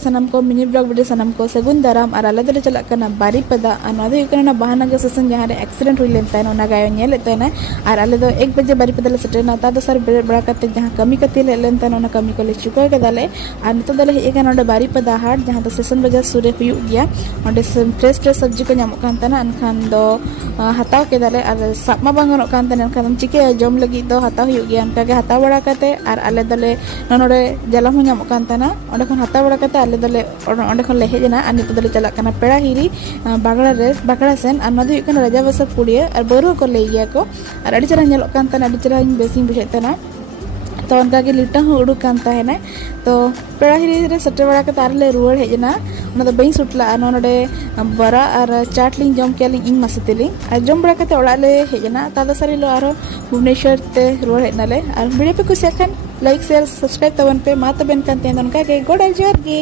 सनम को mini blog video सनम को सगुन दाराम और आले दले चला करना बारीपदा और बहानगर स्टेशन जहाँ एक्सीडेंट हुई लेना गाय नेलना और आले 1 बजे बारीपदा सेटना ता दसार बेरे बड़ा करते जहाँ कमी कते लेना कमी को चुका कदाले और नित दले हेजना बारीपदा हाट जहाँ स्टेशन बाजार सूरे गया फ्रेश फ्रेश सब्जी को नामोना एनखान हताव केदाले और साबमा बांगन चिके जम लगी हताव गया उनका हताव बड़ा करते और आले दले नोडे जलाम नामोना हताव बड़ा करते आले दले ओंडे खन ले हेजना और नित दले चला करना पेड़ा हिरी बागड़ा सेन और राजा बसा पुड़िया और बरु को ले गया को और अड़ी चरा नेलोग कान ताना अड़ी चरा बेसिंग बुझेतना तो उनका के लिटा हो उडुक कान ताहेना तो पेड़ा हिरी रे सटे बड़ा के तारले रुवाड़ हेजना उना तो बई सुटला नोडे बरा और चाट लिंग जम के लिंग इन मसतेली और जम बड़ा के ओड़ा ले हेजना तादा सारी लो आरो भुवनेश्वर ते रुवाड़ हेनाले और वीडियो पे कुछ लाइक शेयर सब्सक्राइब तबन पे मा तबन कान ते उनका के गोड़ा जोर गे।